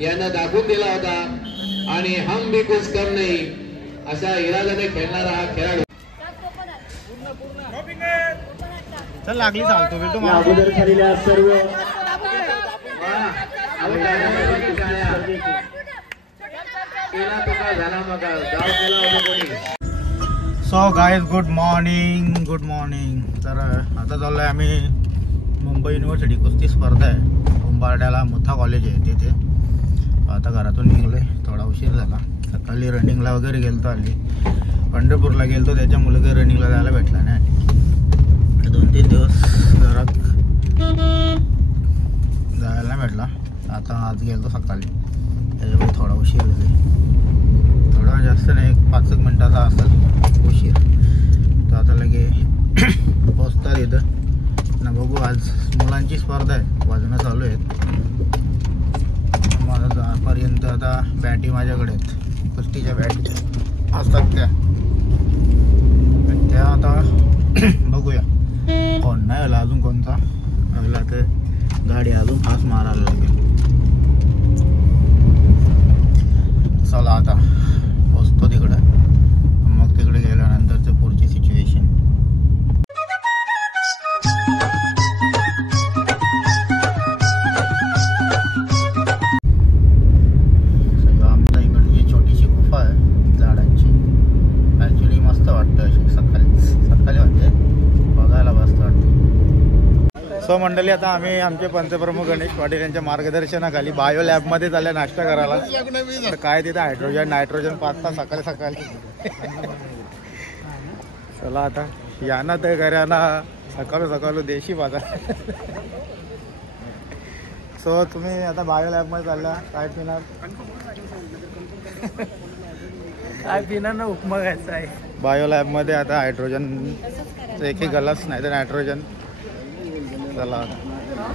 यांना दाखवून दिला होता आणि हम भी कुछ कम नाही अशा इराद्याने खेळणारा हा खेळाडू. चल लागली चालतो भेटू मला अगोदर झालेल्या सर्व सो गाईज गुड मॉर्निंग तर आता चाललोय आम्ही मुंबई युनिव्हर्सिटी कुस्ती स्पर्धा आहे उंबारड्याला मुथा कॉलेज आहे तिथे. आता घरातून निघलोय थोडा उशीर झाला. सकाळी रनिंगला वगैरे गेलतो हल्ली पंढरपूरला गेलतो त्याच्यामुळे काही रनिंगला जायला भेटला नाही. 2-3 दिवस घरात जायला नाही भेटला. आता आज गेलतो सकाळी त्याच्यामुळे थोडा उशीर झाले. थोडा जास्त नाही 5 मिनिटाचा असेल उशीर. तर आता लगे पोचतात इथं ना. बघू आज मुलांची स्पर्धा आहे वाजणं चालू आहेत. मला जापर्यंत आता बॅटी माझ्याकडे आहेत कुस्तीच्या बॅटी असतात त्या आता बघूया कोण नाही आला अजून कोणता आला तर गाडी अजून फास्ट मारायला लागेल. चला आता पोचतो तिकडं मग तिकडे गेल्यानंतरचं पुढची सिच्युएशन. आमच्या इकडची छोटीशी गुफा आहे झाडांची. ॲक्च्युली मस्त वाटतं अशी सकाळी वाटते बघायला मस्त वाटतं. सो मंडळी आता आम्ही आमचे पंचप्रमुख गणेश पाटील यांच्या मार्गदर्शनाखाली बायो लॅबमध्ये चालल्या नाश्ता करायला. तर काय तिथे हायड्रोजन नायट्रोजन पाचता सकाळी चला आता याना तर कऱ्याना सकाळू देशी बाजार. सो तुम्ही आता बायो लॅबमध्ये चालला काय पिणार ना उपमा घ्यायचा आहे. बायो लॅबमध्ये आता हायड्रोजन एक गलास नाही तर नायट्रोजन चला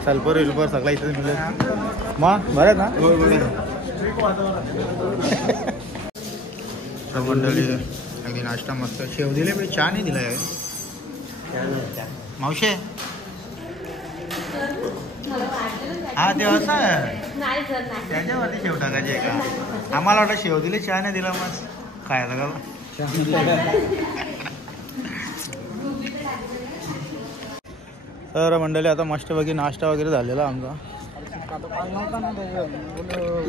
सल्फर विल्फर सगळं इथे मिळेल मग बरं ना. तर मंडळी अगदी नाश्ता मस्त शेव दिले पण चहा नाही दिला आहे मावशे. हा ते असं त्याच्यावरती शेव टाकायचे का. आम्हाला वाटतं शेव दिले चहा नाही दिला मग काय का. तर मंडळी आता मस्तपैकी नाश्ता वगैरे झालेला आमचा.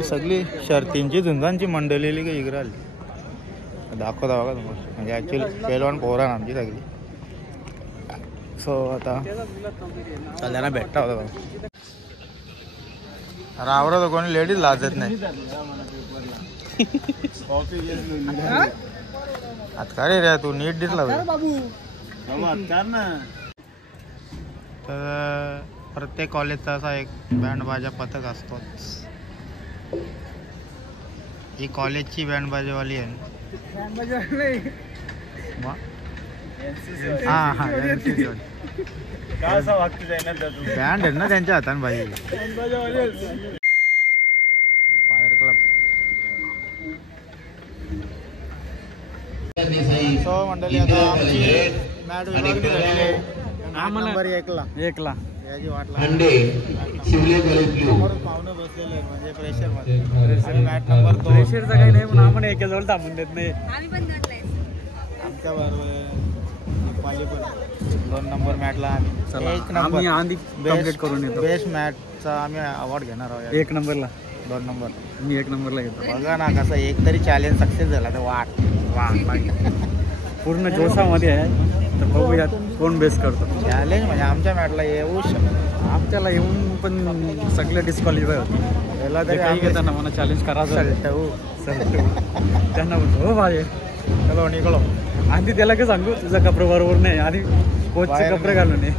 सगळी शर्तींची झुंजांची मंडळी काही इकडे आली दाखवता बघा तुम्हाला. म्हणजे ॲक्च्युली पेलवान पोरान आमची सगळी. सो आता सगळ्यांना भेटता होता रावरा तर कोणी लेडीज लाजत नाही. आता का रे तू नीट दिसला तर प्रत्येक कॉलेजचा असा एक बँड बाजा पथक असतोच. ही कॉलेजची बँड बाजावाली आहे. हां बँड आहे ना त्यांच्या हातान बाई. Fire club. सो मंडळी आता आमची मॅट विभागणी झालेली आहे. नंबर एकला याची वाटला पाहुणे बसलेले आहेत म्हणजे प्रेशर मध्ये. मॅट नंबर 2 प्रेशरचा काही नाही पण आपण एका जवळ थांबून देत नाही. आमच्या बरोबर पाहिजे पण 2 नंबर मॅटला आम्ही 1 नंबर आधी कंप्लीट करून येतो. बेस्ट मॅटचा आम्ही अवॉर्ड घेणार आहोत 1 नंबरला. 2 नंबर मी 1 नंबरला घेतो. बघा ना कसं एक तरी चॅलेंज सक्सेस झाला तर वा पूर्ण जोशामध्ये आहे. तर बघूयात कोण बेस्ट करतो. चॅलेंज म्हणजे आमच्या मॅटला येऊ शकतो. आमच्याला येऊन पण सगळे डिस्क्वालिफाय होते. त्याला तरी काही घेताना मला चॅलेंज करायचं त्यांना म्हणतो हो भाई चलो निघलो. आधी त्याला काय सांगू तुझा कपडे बरोबर नाही आधी कोचचे कपडे घालून ये.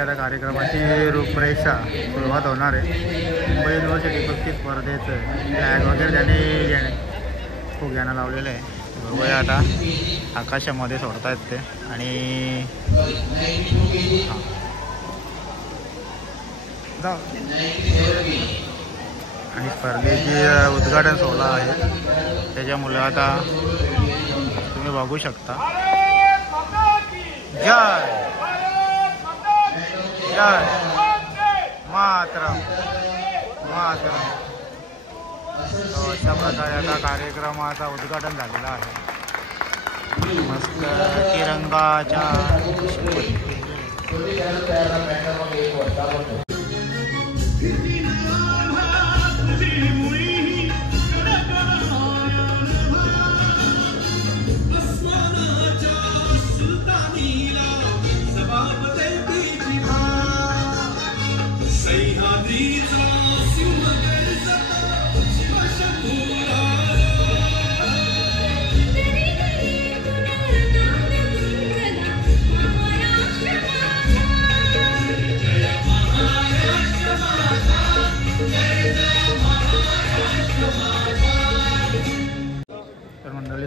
आता कार्यक्रमाची रूपरेषा सुरुवात होणार आहे. मुंबई युनिव्हर्सिटी कुस्ती स्पर्धेचं फ्लॅग वगैरे त्याने खूप घ्यायला लावलेलं आहे. बघूया आता आकाशामध्ये सोडतायत ते. आणि आणि स्पर्धेची उद्घाटन सोहळा आहे त्याच्यामुळे आता तुम्ही बघू शकता. जय जय मातरम मातरम. अशा प्रकारे आता कार्यक्रमाचा उद्घाटन झालेला आहे. मस्त तिरंगाच्या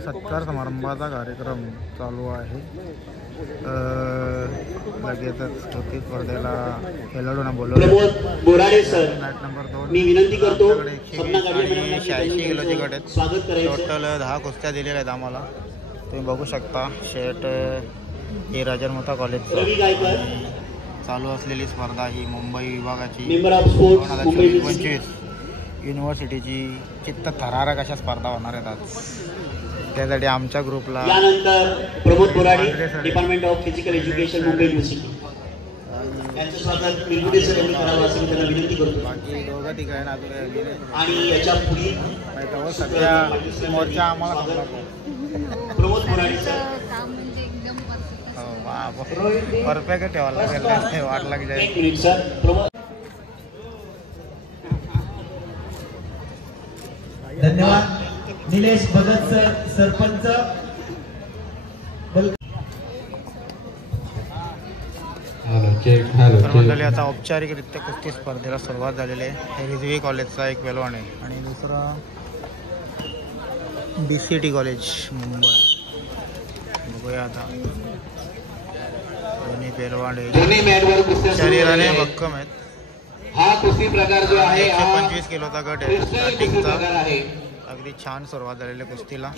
सत्कार समारंभाचा कार्यक्रम चालू आहे. लगेचच होती स्पर्धेला खेळाडूंना बोलवलं. बोराडे सर, मॅच नंबर 2 मी विनंती करतो आणि 86 किलोची गट आहेत. स्वागत करायचं. टोटल 10 कुस्त्या दिलेल्या आहेत आम्हाला. तुम्ही बघू शकता. शेट हे राजनमाता कॉलेज रवी गायकर. चालू असलेली स्पर्धा ही मुंबई विभागाची मेंबर ऑफ स्पोर्ट्स मुंबई 2024 युनिव्हर्सिटीची चित्त थरारक अशा स्पर्धा होणार आहेत आज. त्यासाठी आमच्या ग्रुपला यानंतर Pramod Borade, department of physical education Mumbai university, यांचं स्वागत मिलगुडे सर यांनी करावं असं मी त्यांना विनंती करतो. बाकी दोघं तिकडे आणि याच्या पुढील सध्या मोर्चा आम्हाला प्रमोद बोराडे सर. परफेक्ट ठेवायला लागेल. वाट लागली जाईल. एक मिनिट सर. प्रमोद, धन्यवाद. निलेश भगत सर, सरपंच. तर मंडळी आता औपचारिकरित्या कुस्ती स्पर्धेला सुरुवात झालेली आहे. रिझवी कॉलेजचा एक पेलवान आहे आणि दुसरा BCT कॉलेज मुंबई. बघूया आता दोन्ही पेलवान दोन्ही मॅटवर कुस्त्या सुरू शरीराने आहेत. भक्कम आहेत. हा कुस्ती प्रकार जो आहे हा 125 किलोचा गट आहे. कुस्ती स्टार्टिंगचा प्रकार आहे. अगदी छान सुरुवात झालेली कुस्तीला.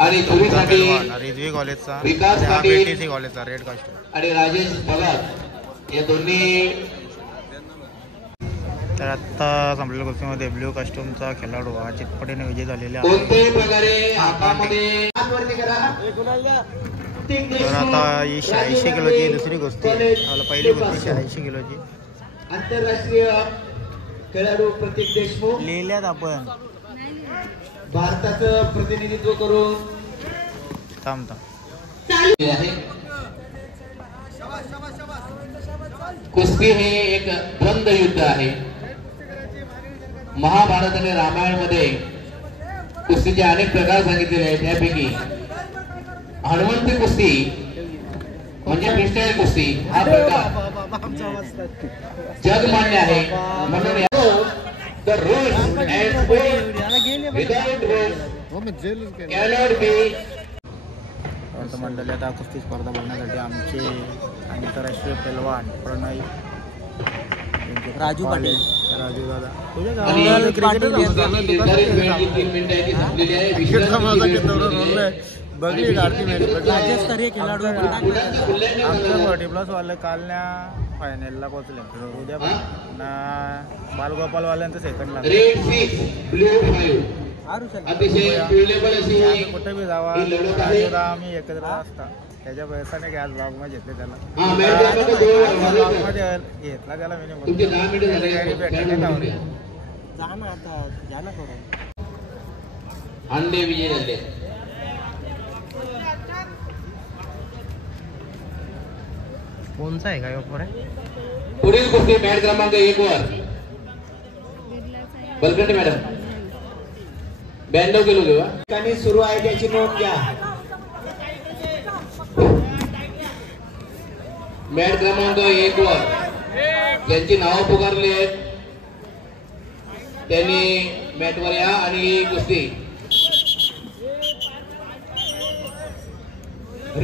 आणि धुळीसाठी रिझवी कॉलेजचा विकास हा पाटील BTC कॉलेजचा रेड कास्टूम. आणि राजेश भगत या दोन्ही. तर आत्ता संपलेल्या कुस्तीमध्ये ब्ल्यू कास्ट्यूमचा खेळाडू हा चितपटीने विजय झालेला आहे. कोणत्याही प्रकारे हातामध्ये तर आता ही 86 किलोची दुसरी कुस्ती आहे. पहिली कुस्ती 86 किलोची आंतरराष्ट्रीय खेळाडू प्रतीक देशमुख लिहिल्यात आपण. भारताचं प्रतिनिधित्व करून थांबता आहे. कुस्ती हे एक द्वंद्व युद्ध आहे. महाभारत आणि रामायण मध्ये कुस्तीचे अनेक प्रकार सांगितलेले आहेत. त्यापैकी हनुमंती कुस्ती म्हणजे फ्रीस्टाईल कुस्ती हा प्रकार जगमान्य आहे. म्हणून the rules and sports without rules cannot be. मंडळी आता कुस्ती स्पर्धा बघण्यासाठी आमचे आंतरराष्ट्रीय पैलवान प्रणय राजू पाटील राजू दादा बघली राज्यस्तरीय खेळाडू आमच्या 40+ वाले कालच्या फायनलला पोहोचले. उद्या बालगोपालवाल्यांचं सेकंड कुठे बी जावा आम्ही एकत्र असता. त्याच्या पैशाने गॅस ब्लॉग मध्ये घेतले त्याला घेतला त्याला मी भेटले जा ना आता जा ना करून अंडे विजय झाले. कोणचा आहे काय ऑफर आहे. पुढील कुस्ती मॅच क्रमांक 1 वर बलकंडे मॅडम 92 किलो घेऊ. ठिकाणी सुरू आहे त्याची नोंद घ्या. मॅच क्रमांक 1 वर ज्यांची नावं पुकारली आहेत त्यांनी मॅटवर या आणि कुस्ती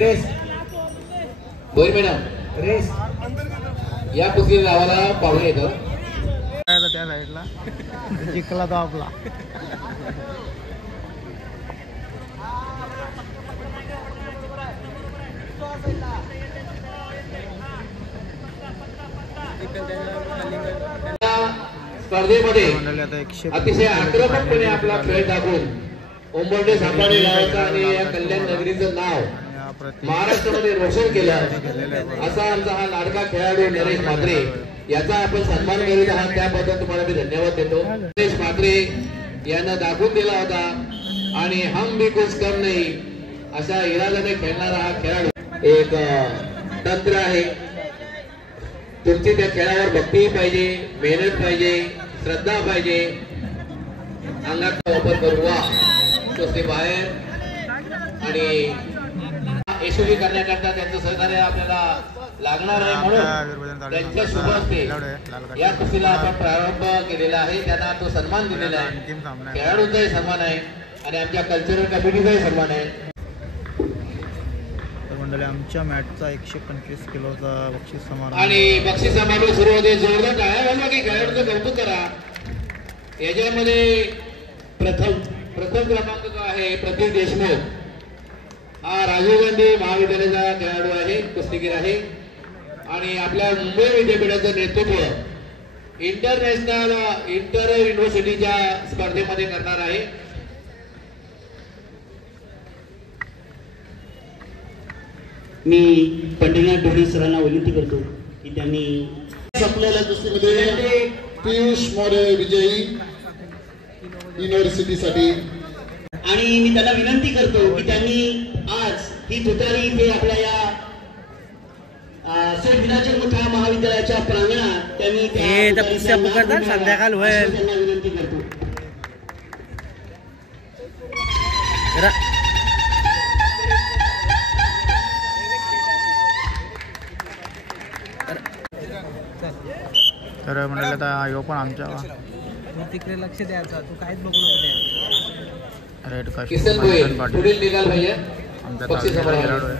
रेस गोयल मॅडम रेस या कुस्ती गावाला पाहुणे येतं. त्या साईडला जिंकला तो आपला. स्पर्धेमध्ये आता 100 अतिशय आक्रमकपणे आपला खेळ दाखवून उंबरठे सापाडे गावाचं आणि या कल्याण नगरीचं नाव महाराष्ट्रामध्ये रोशन केलं असा आमचा हा लाडका खेळाडू नरेश म्हात्रे याचा आपण सन्मान करीत आहात. त्याबद्दल तुम्हाला मी धन्यवाद देतो. नरेश म्हात्रे यानं दाखवून दिला होता आणि हम भी कुछ कम नाही अशा इराद्याने खेळणारा हा खेळाडू एक तंत्र आहे. तुमची त्या खेळावर भक्ती पाहिजे, मेहनत पाहिजे, श्रद्धा पाहिजे. अंगाचा वापर करू वा कुस्ती बाहेर आणि यशस्वी करण्याकरता त्यांचं सहकार्य आपल्याला लागणार आहे. म्हणून त्यांच्या शुभ हस्ते या कुस्तीला आपण प्रारंभ केलेला आहे. त्यांना तो सन्मान दिलेला आहे. खेळाडूंचाही सन्मान आहे आणि आमच्या कल्चरल कमिटीचाही सन्मान आहे. मंडळी आमच्या मॅचचा 125 किलोचा बक्षीस समारोह आणि बक्षीस समारोह सुरू होते. जोरदार टाळ्या वाजवा की खेळाडूंचं कौतुक करा. याच्यामध्ये प्रथम क्रमांक आहे प्रतीक देशमुख. हा राजीव गांधी महाविद्यालयाचा खेळाडू आहे, कुस्तीगीर आहे आणि आपल्या मुंबई विद्यापीठाचं नेतृत्व इंटर युनिव्हर्सिटीच्या स्पर्धेमध्ये करणार आहे. मी पंढरीनाथ ढोणे सरांना विनंती करतो की त्यांनी आपल्याला कुस्तीमध्ये पियुष मोरे विजयी युनिव्हर्सिटीसाठी आणि मी त्यांना विनंती करतो की त्यांनी आज ही तुतारी इथे आपल्या या सेठ विनाचल मुठा महाविद्यालयाच्या प्रांगणात त्यांनी संध्याकाळ होईल. त्यांना विनंती करतो. तर म्हणाले आता यो पण आमच्या तिकडे लक्ष द्यायचं, तू काहीच बघू नको. रेड किसन गोयल पुढील निकाल भैया आमच्या बक्षीस तालमीचा समारोह. खेळाडू आहे.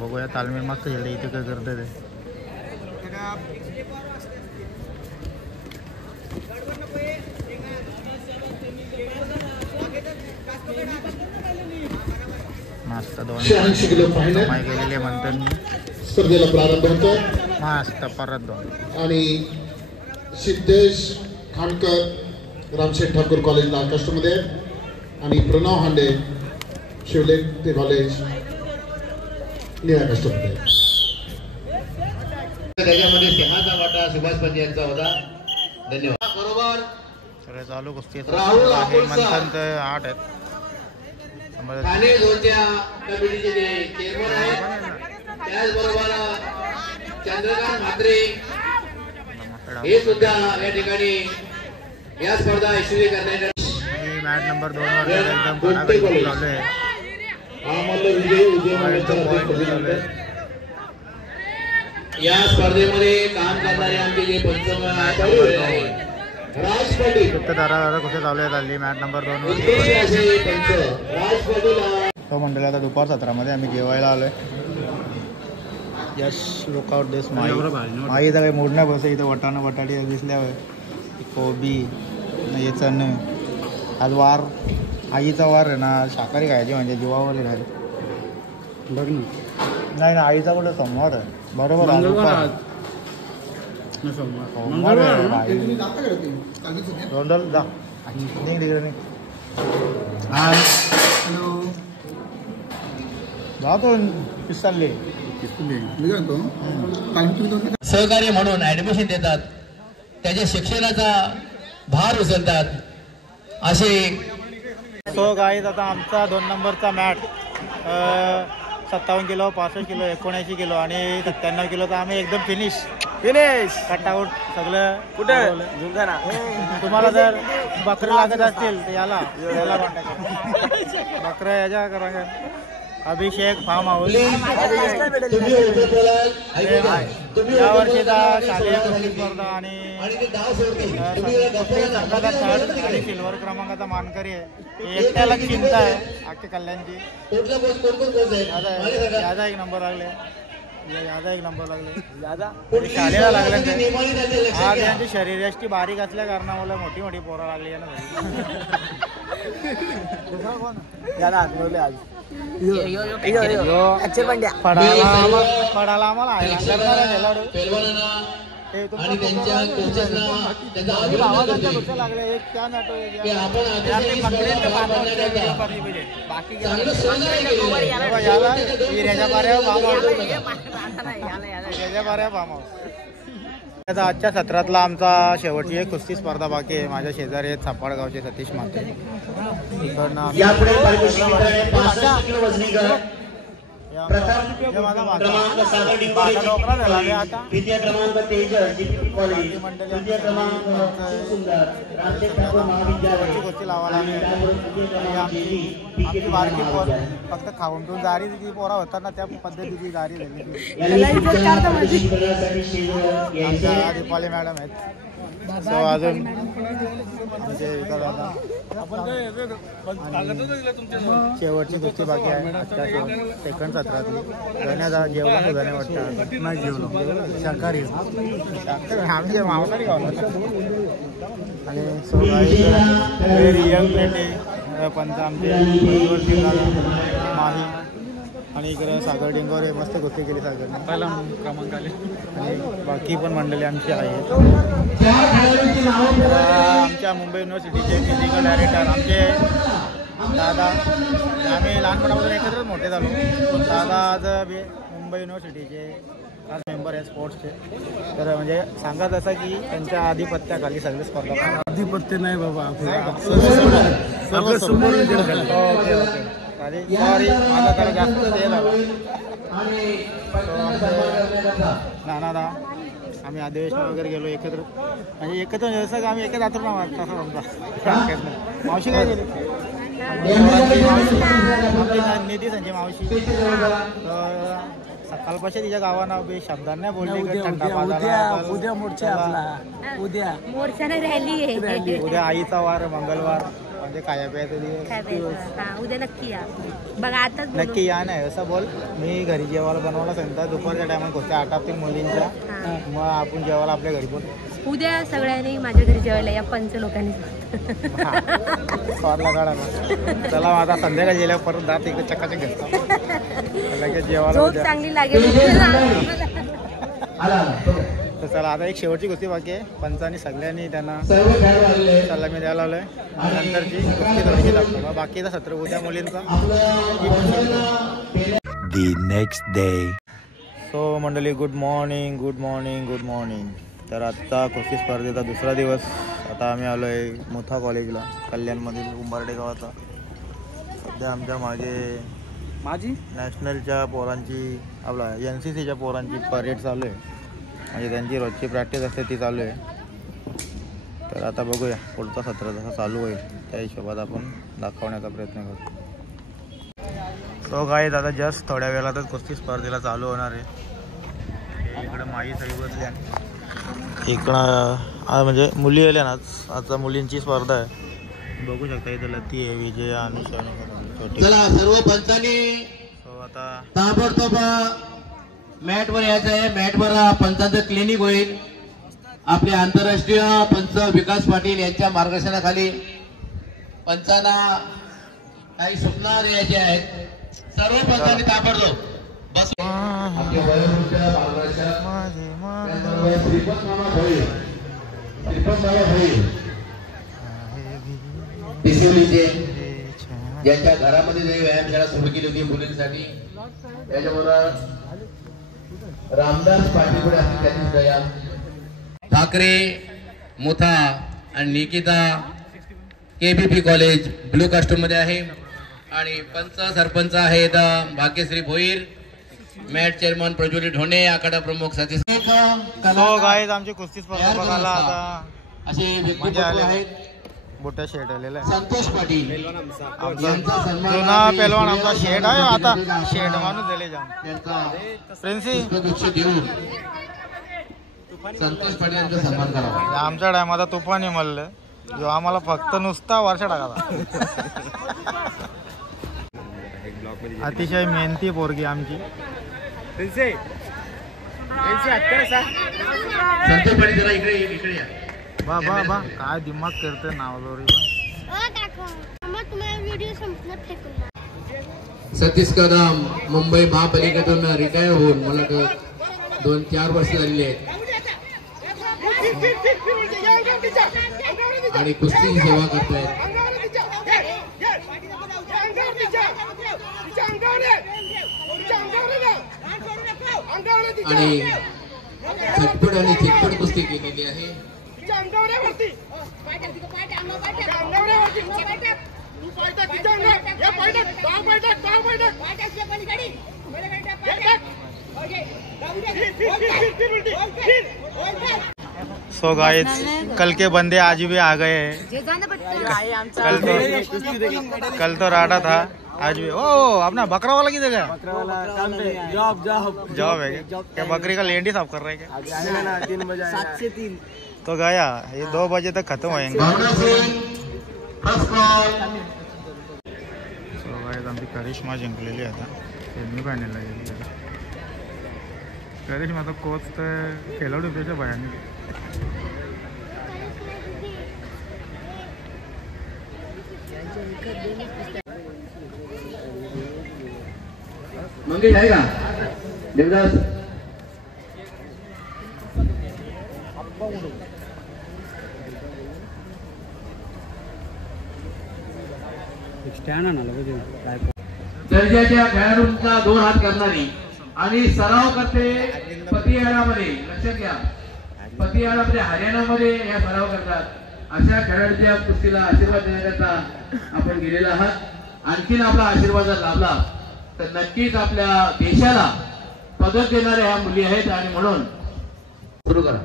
बघूया तालमीर मस्त खेळते. इथे काय करते ते मस्त 86 किलो फायनल माय गेलेले म्हणतात मी स्पर्धेला प्रारंभ होतो मस्त परत 2 आणि सिद्धेश खानकर रामशेठ ठाकूर कॉलेज महाराष्ट्रामध्ये आणि प्रणव हांडे शिवलेख कॉलेज निळ्या कष्टमध्ये. त्याच्यामध्ये सिंहाचा वाटा सुभाष पंत यांचा होता. धन्यवाद. बरोबर तर चालू कुस्ती राहुल आहे. अकोलकर. म्हणतात 8 आहेत. ठाणे झोनच्या कमिटीचे जे चेअरमन आहेत त्याचबरोबर चंद्रकांत म्हात्रे हे सुद्धा या ठिकाणी या स्पर्धा यशस्वी करण्यासाठी मॅच नंबर 2 वर एकदम खराब चालू आहे. या स्पर्धेमध्ये काम करणारे आमचे जे पंच राज पाटील कुठे चालू आहे. चालली मॅच नंबर 2 वर राज पाटील तो मंडळी आता दुपार 17 आम्ही जेवायला आलोय. यश लुकआउट दिस माईचा काही मूड नाही बस. इथं बटाटे दिसल्यावर कोबी हे चण. आज वार आईचा वार आहे ना. शाकाहारी खायची म्हणजे जीवावर राहील. बघ नाही ना आईचा कुठे सोमवार आहे. बरोबर सोमवार रोंडल जा निघ तिकडे निघ. जातो पिस्ताल्ले सहकार्य म्हणून ऍडमिशन देतात, त्याच्या शिक्षणाचा भार उचलतात असे. सो गाईज आता आमचा 2 नंबरचा मॅट 57 किलो 65 किलो 79 किलो आणि 97 किलोचा आम्ही एकदम फिनिश कटआउट सगळं. कुठं तुम्हाला जर बकरं लागत असतील तर याला बकऱ्या याच्या करा अभिषेक फार्म हाऊस तुम्ही उभे बोलाल, ऐकू द्या. तुम्ही या उभे वर्षीचा बोलाल, शालेय सुरुवात कुस्ती झाली. स्पर्धा आणि आणि ते डाव सोडतील. तुम्ही जरा गप्प राहा. संघाचा थर्ड आणि सिल्वर क्रमांकाचा मानकरी आहे. हे एकट्याला चिंता आहे अख्ख्या कल्याणची. कुठला कोच कोण कोण कोच आहे माहिती आहे का? यादा एक नंबर लागले, यादा एक नंबर लागले, शाळेला लागले ते. नियमावली त्याचे लक्षात आज घ्या. त्यांची शरीरयष्टी बारीक असल्या कारणामुळे मोठी मोठी पोरं लागली आहे ना. दुसरा कोण यादा आठवले आज पडाला आम्हाला आहे पेलवानांना आणि त्यांच्या कोचेसना त्यांचा अभिनंदन करतो लागले एक त्या नाटो की आपण आजच्या स्पर्धा पार पाडण्याकरता बाकी चांगलं सहकार्य केलेलं आहे. आता आजच्या सत्रातला आमचा शेवटची एक कुस्ती स्पर्धा बाकी आहे. माझ्या शेजारी आहेत सापाडगावचे सतीश माते. इकडनं यापुढे पारितोषिक वितरण आहे. 65 किलो वजनी गट. प्रथम माझा क्रमांक सागर डिंगोरे द्वितीय क्रमांक तेजस जीपीपी कॉलेज तृतीय क्रमांक सुंदर रामदेव ठाकूर महाविद्यालय गोष्टी लावायला आणि त्यापुढे तृतीय क्रमांक जेली आमची बारकी पोर फक्त खाऊन पिऊन जारी जी पोरा होतात ना त्या पद्धतीची जारी झाली. पारितोषिक वितरणासाठी स्टेजवर यायचे. आमच्या दीपाली मॅडम आहेत. सो अजून म्हणजे शेवटची गोष्टी बाकी आहे आजच्या सेकंड सत्रातली. गण्याचा जेवला सुद्धा नाही वाटतं. नाही जेवलो शाकाहारी आम्ही मांसाहारी खाऊ. आणि सो व्हेरी यंग प्लेटे पंच आमचे माही आणि इकडे सागर डिंगोरे मस्त गोष्टी केली सागरने. पहिला क्रमांक आले आणि बाकी पण मंडळी आमची आहेत. आमच्या मुंबई युनिव्हर्सिटीचे फिजिकल डायरेक्टर आमचे दादा. आम्ही लहानपणापासून एकत्रच मोठे झालो. दादा आज मुंबई युनिव्हर्सिटीचे आज मेंबर आहे स्पोर्ट्सचे. तर म्हणजे सांगत असं की त्यांच्या आधिपत्याखाली सगळे स्पर्धा. आधिपत्य नाही बाबा ओके ओके सॉरी माझा त्याला जास्त हे झालं. नाना आम्ही अधिवेशन वगैरे गेलो एकत्र. म्हणजे एकत्र जसं का आम्ही एकच जातो ना तसं समजा. मावशी काय गेली आमची निधी संजय मावशी. सकाळपासून तिच्या गावानं बे शब्दांना बोलली उद्या मोर्चा उद्या मोर्चा रॅली आहे. उद्या आईचा वार मंगळवार म्हणजे खाया प्यायचं उद्या नक्की या बघा. आता नक्की या नाही असं बोल. मी घरी जेवायला बनवायला सांगता दुपारच्या टायमात गोष्टी आटापतील मुलींच्या. मग आपण जेवायला आपल्या घरी बोल. उद्या सगळ्यांनी माझ्या घरी जेवायला या 5 लोकांनी. स्वादला काढा ना. चला आता संध्याकाळी गेल्यावर परत जात इकडे चकाचक घेतो लगेच जेवायला चांगली लागेल. तर चला आता एक शेवटची गोष्टी बाकी आहे. पंचांनी सगळ्यांनी त्यांना सलामी द्यायला लावलंय. नंतरची गोष्टी थोडीशी दाखवतो. बाकीचा सत्र उद्या मुलींचा. The next day. सो मंडळी good morning good morning good morning. तर आत्ता कुस्ती स्पर्धेचा दुसरा दिवस. आता आम्ही आलो आहे मोथा कॉलेजला कल्याणमधील उंबर्डे गावाचा. सध्या आमच्या मागे माझी नॅशनलच्या पोरांची आपला NCCच्या पोरांची परेड चालू आहे. म्हणजे त्यांची रोजची प्रॅक्टिस असते ती चालू आहे. तर आता बघूया पुढचा सत्र जसा चालू होईल त्या हिशोबात आपण दाखवण्याचा प्रयत्न करू. सो गाईज आता जस्ट थोड्या वेळातच कुस्ती स्पर्धेला चालू होणार आहे. इकडं माई सही बसल्या. इकडं म्हणजे मुली आल्या ना. आता मुलींची स्पर्धा आहे. बघू शकता इथं लती आहे विजय अनुषा छोटी. चला सर्व पंचांनी सो आता ताबडतोब मॅटवर यायचं आहे. मॅटवर पंचांचं क्लिनिक होईल. आपले आंतरराष्ट्रीय पंच विकास पाटील यांच्या मार्गदर्शनाखाली पंचांना काही सूचना द्यायच्या आहेत. सर्व पंचांनी ताबडतोब बस. आपल्या वयोवृद्ध मार्गदर्शक श्रीपत मामा भोई पिसिवलीचे ज्यांच्या घरामध्ये जे व्यायामशाळा सुरू केली होती मुलींसाठी त्याच्याबरोबर रामदास पाटील असतील त्यांनी सुद्धा या. ठाकरे मोथा आणि Nikita KBP college blue costume मध्ये आहे. आणि पंच सरपंच आहेत भाग्यश्री भोईर. Mat chairman Prajwali Dhone. आखाडा प्रमुख सतीश. सो गाईज आमची कुस्ती स्पर्धा बघायला आता असे व्यक्ती आहेत. मोठ्या शेट आलेला आहे. संतोष पाटील यांचा सन्मान जुना पेलवान आमचा शेट आहे. आता शेट माणूस दिले जाम त्यांचा प्रिन्सी पुष्पगुच्छ देऊन संतोष पाटील यांचा सन्मान करावा. आमच्या टायमाला तुफानी म्हणलं जो आम्हाला फक्त नुसता वर्षा टाकाला. अतिशय मेहनती पोरगी आमची. संतोष पाटील जरा इकडे या. बा बा बा काय दिमाग करते नाव जोरी. सतीश कदम मुंबई महापालिकेतून रिटायर होऊन मला 2-4 वर्ष झालेली आहेत आणि कुस्ती सेवा करतायत. आणि झटपट आणि चिटपट कुस्ती केलेली आहे. सो गाइस कल के बंदे आज भी आ गए हैं. कल तो राडा था आज भी. ओ अपना बकरा वाला किधर गया? जॉब है क्या? बकरी का लेंडी साफ कर रहे हैं क्या? 3 बजे 7 से 3 तो गया ये 2 बजे तक खत्म होएंगे. सो गाइस आमची करिश्मा जिंकलेली आता सेमीफायनलला गेली. करिश्मा तर कोच तर खेळाडू त्याच्या भयाने. मंगेश आहे का देवदास? दर्जाच्या खेळाडूंचा 2 हात करणारी आणि सराव करते पतियाळामध्ये. लक्षात घ्या, पतियाळामध्ये हरियाणामध्ये या सराव करतात. अशा खेळाडूच्या कुस्तीला आशीर्वाद देण्याकरता आपण गेलेला आहात. आणखीन आपला आशीर्वाद जर लाभला तर नक्कीच आपल्या देशाला पदक देणाऱ्या ह्या मुली आहेत आणि म्हणून सुरू करा.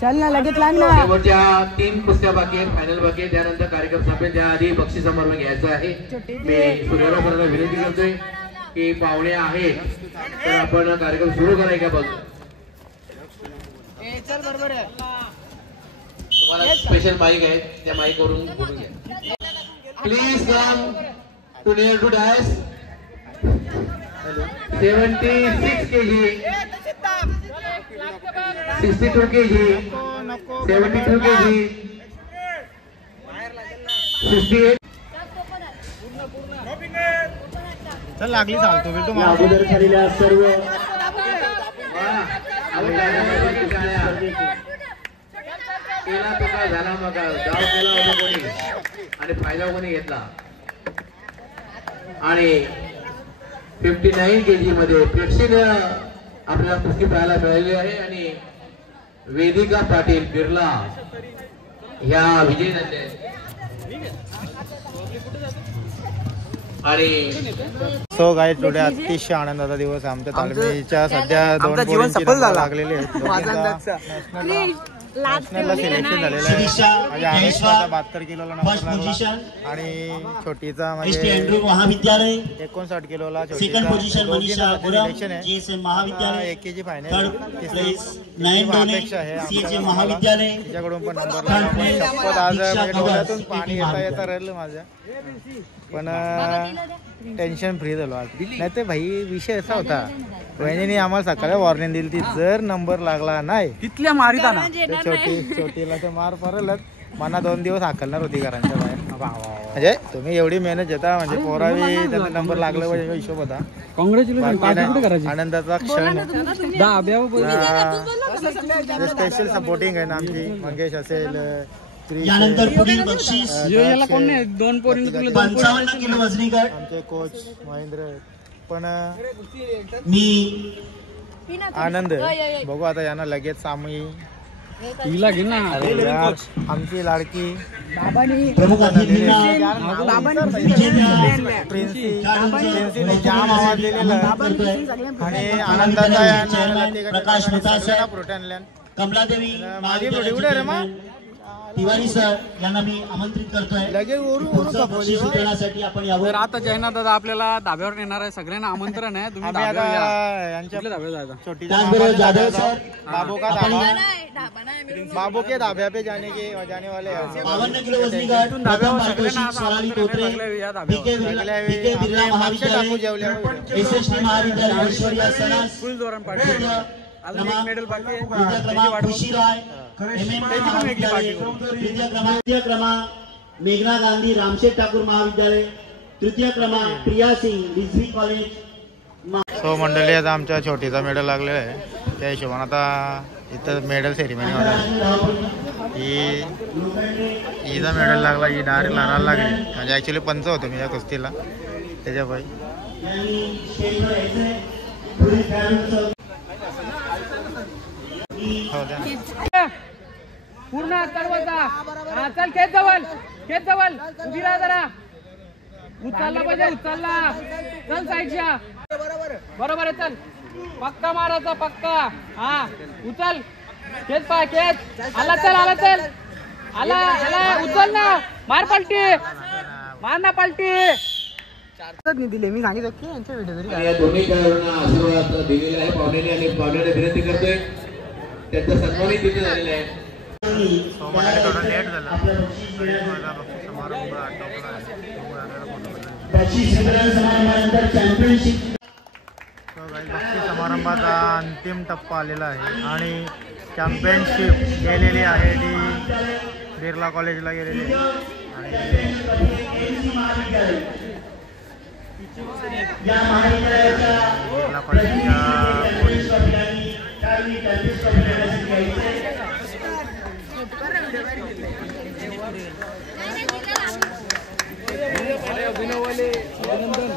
चल ना लगेच लाग ना. शेवटच्या 3 कुस्त्या बाकी आहेत, फायनल बाकी आहे. त्यानंतर कार्यक्रम संपेल. त्याआधी बक्षीस समारोह घ्यायचा आहे. मी सूर्यराव सरांना विनंती करतोय की पाहुणे आहेत तर आपण कार्यक्रम सुरू करा. एका बाजू बरोबर आहे. तुम्हाला स्पेशल माईक आहे, त्या माईक वरून बोलून घ्या. Please come to near to dais. 76 kg, 62 kg, 72 kg, 68. चल लागली चालतो भेटू. या अगोदर झालेल्या सर्व केला तो काय झाला मग गाव केला होता कोणी आणि फायदा कोणी घेतला. आणि 59 kg मध्ये प्रेक्षणीय आपल्याला कुस्ती पाहायला मिळाली आहे आणि वेदिका पाटील बिर्ला ह्या विजयी झाल्या आहेत. आणि सो गाइस टुडे अतिशय आनंदाचा दिवस. आमच्या तालमीच्या सध्या 2 पोरांची नंबर लागलेली आहेत. नॅशनलला सिलेक्शन झालेलं आहे. म्हणजे आम्हीचा 72 किलोला नंबर लागला आणि छोटीचा म्हणजे 59 किलोला छोटीचा सिलेक्शन आहे. 1 kg फायनल. अपेक्षा आहे तिच्याकडून पण नंबर लागला. पण शपथ आज म्हणजे डोळ्यातून पाणी येता राहिलं माझ्या. पण टेन्शन फ्री झालो आज. नाही तर भाई विषय असा होता, वहिनीने आम्हाला सकाळी वॉर्निंग दिली ती जर नंबर लागला नाही तिथल्या मारिता ना छोटीला तर मार पडलच. मना 2 दिवस हाकलणार होती घरांच्या बाहेर. म्हणजे तुम्ही एवढी मेहनत घेता म्हणजे पोरावी त्यांना नंबर लागला पाहिजे हिशोब होता. कॉंग्रॅच्युलेशन. आनंदाचा क्षण. स्पेशल सपोर्टिंग आहे ना आमची. मंगेश असेल, यानंतर पुढील बक्षीस 55 किलो वजनीगट आमचे कोच महेंद्र. पण मी आनंद बघू आता यांना लगेच सामूहिक हिला घे ना. अरे यार, आमची लाडकी प्रमुख अतिथींना प्रिन्सीने जाम आवाज दिलेला आणि आनंदाचा प्रकाश मेहता सर, फ्रुट आणल्या. कमलादेवी माझी फ्रुटी कुठे रे मग? तिवारी सर यांना मी आमंत्रित करतोय. पुढचं बक्षीस वितरणासाठी आपण यावर. तर आता जयनाथ दादा आपल्याला धाब्यावर नेणार आहे. सगळ्यांना आमंत्रण आहे. तुम्ही आम्ही आता धाब्यावर या. यांच्या कुठल्या धाब्यावर जायचं? छोटी त्याचबरोबर जाधव सर, बाबू का आपण धाबा, बाबू के धाब्या पे जाने वाले हैं. 52 किलो वजनी गट प्रथम पारितोषिक सोनाली तोत्रे, बीके बिर्ला महाविद्यालय, एसएसटी महाविद्यालय ऐश्वर्या सणास, फुल जोरान पाठी. अजून एक मेडल बाकी आहे. तृतीय क्रमांक खुशी राय, एमएमए महाविद्यालय, तृतीय क्रमांक मेघना गांधी रामशेठ ठाकूर महाविद्यालय, तृतीय क्रमांक प्रिया सिंग रिझवी कॉलेज. सो मंडळी, आता आमच्या छोटीचा मेडल लागलेला आहे. त्या हिशोबाने आता इथं मेडल सेरेमनी होणार. हिचा मेडल लागला, ही डायरेक्ट लढायला लागली. म्हणजे ॲक्च्युली पंच होतो मी या कुस्तीला, त्याच्या पायी. पूर्ण हा चल, खेच जवळ, खेच जवळ, उभी राहा जरा. उचलला पाहिजे, उचलला. चल साईडच्या. बरोबर आहे, चल. पक्का मारायचा, पक्का. हा उचल, खेच पाय, खेच. आला चल, आला चल, आला आला, उचल ना. मार पलटी, मार ना पलटी. दिले मी सांगितलं की यांच्या व्हिडिओ या दोन्ही खेळाडूंना आशीर्वाद दिलेला आहे पाहुण्याने, आणि पाहुण्याने विनंती करतोय त्यांचा सन्मानही तिथे झालेला आहे. थोडं लेट झालं. बक्षीस समारंभाचा अंतिम टप्पा आलेला आहे आणि चॅम्पियनशिप गेलेली आहे ती बिर्ला कॉलेजला गेलेली. बिर्ला कॉलेजच्या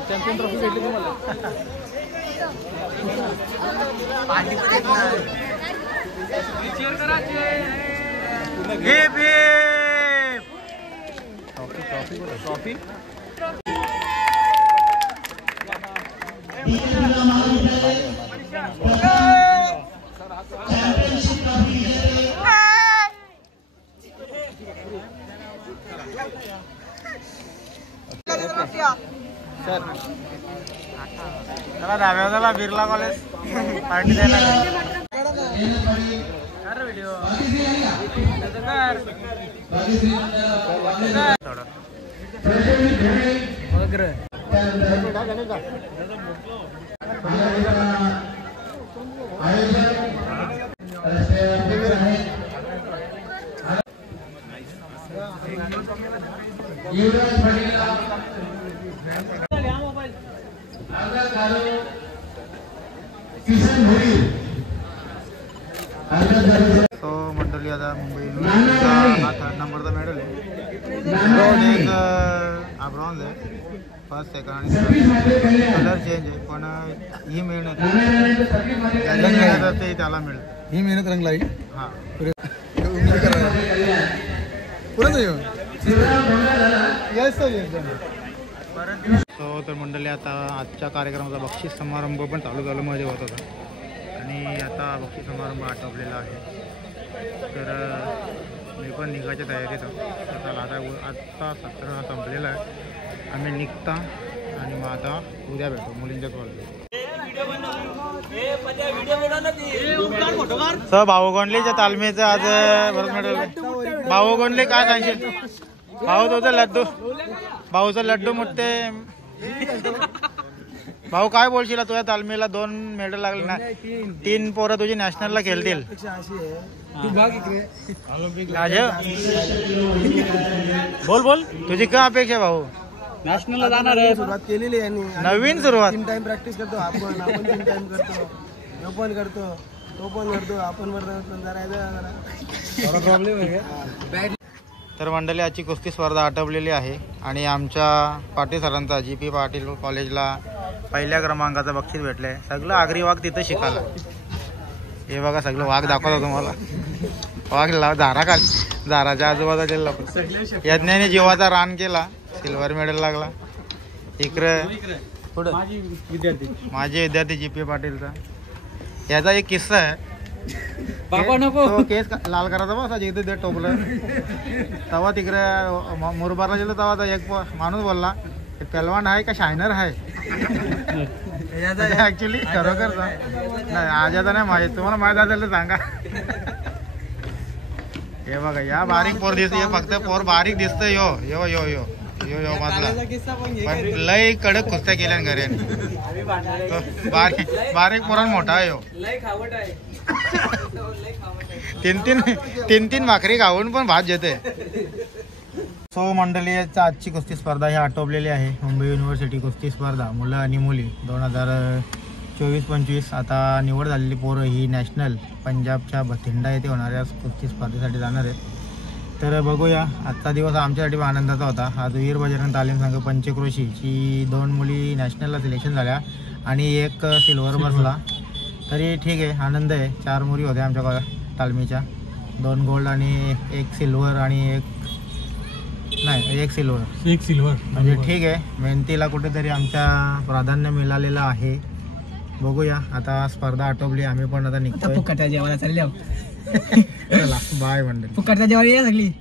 चॅम्पियन ट्रॉफी भेटली तुम्हाला. ट्रॉफी सर चला धाब्याला बिर्ला कॉलेज पार्टी द्यायला. व्हिडिओ तो मंडळी, आता मुंबई युनिव्हर्सिटीचा हा 3rd नंबरचा मेडल आहे. ब्रॉन्झ आहे. फर्स्ट सेकंड आणि कलर चेंज आहे, पण ही मेहनत असते त्याला मिळेल. ही मेहनत रंगला. हां सो तर मंडळी, आता आजच्या कार्यक्रमाचा बक्षीस समारंभ पण चालू झालं मध्ये होत होता आणि आता बक्षीस समारंभ आटोपलेला आहे. तर मी पण निघायच्या तयारीत आहोत. आता 17 संपलेला आहे. आम्ही निघता आणि मग आता उद्या भेटू मुलींच्या कॉलेज. सर भाऊ गोंडलेच्या तालमीचं आज भरत मेडल. भाऊ गोंडले काय सांगशील? भाऊ तुझं लड्डू, भाऊचं लड्डू मोठे. भाऊ काय बोलशील? तुझ्या तालमीला 2 मेडल लागले ना. 3 पोरं तुझी नॅशनलला खेळतील. बोल बोल, तुझी काय अपेक्षा भाऊ? नॅशनलला जाणार आहे. सुरुवात केलेली आहे. नवीन सुरुवात. 3 टाइम प्रॅक्टिस करतो आपण 3 टाइम करतो. तो पण करतो, तो पण करतो, आपण जरा प्रॉब्लेम आहे. तर मंडळी, आजची कुस्ती स्पर्धा आटोपलेली आहे आणि आमच्या पाटील सरांचा GP पाटील कॉलेजला 1ल्या क्रमांकाचं बक्षीस भेटलं आहे. सगळं आगरी वाघ तिथं शिकायला. हे बघा, सगळं वाघ दाखवतो तुम्हाला. वागला झारा खाली, झाराच्या आजूबाजूला लोक. यज्ञाने जीवाचा रान केला, सिल्वर मेडल लागला. इकडे पुढं माझे विद्यार्थी GP पाटीलचा. याचा एक किस्सा आहे. तो केस लाल करायचा बा जिथे ते टोपलं तेव्हा तिकडे मुरबारला गेलो तेव्हा एक माणूस बोलला पहलवान आहे का शायनर आहे. ऍक्च्युली खरोखरचा नाही, आज आता नाही माहित. तुम्हाला माहित असेल तर सांगा. हे बघा या बारीक पोर दिसते, फक्त पोर बारीक दिसतंय. यो यो यो यो यो यो मधला पण लय कडक कुस्त्या केल्या घरे. बारीक पोरान मोठा आहे यो. तीन भाकरी खाऊन पण भात जेते. सो मंडळी आजची कुस्ती स्पर्धा ही आटोपलेली आहे. मुंबई युनिव्हर्सिटी कुस्ती स्पर्धा मुलं आणि मुली 2024-25. आता निवड झालेली पोरं ही नॅशनल पंजाबच्या बठिंडा येथे होणाऱ्या कुस्ती स्पर्धेसाठी जाणार आहेत. तर बघूया. आजचा दिवस आमच्यासाठी आनंदाचा होता. आज वीर बजरंग तालीम संघ पंचक्रोशीची 2 मुली नॅशनलला सिलेक्शन झाल्या आणि एक सिल्वर बसला. तरी ठीक आहे, आनंद आहे. 4 मुली होत्या आमच्या तालमीच्या, 2 गोल्ड आणि 1 सिल्वर आणि एक सिल्वर म्हणजे ठीक आहे. मेहनतीला कुठेतरी आमच्या प्राधान्य मिळालेलं आहे. बघूया. आता स्पर्धा आटोपली, आम्ही पण आता निघतोय. फुकटच्या जेवायला चालले. चला बाय मंडळी. फुकटच्या जेवायला या सगळी.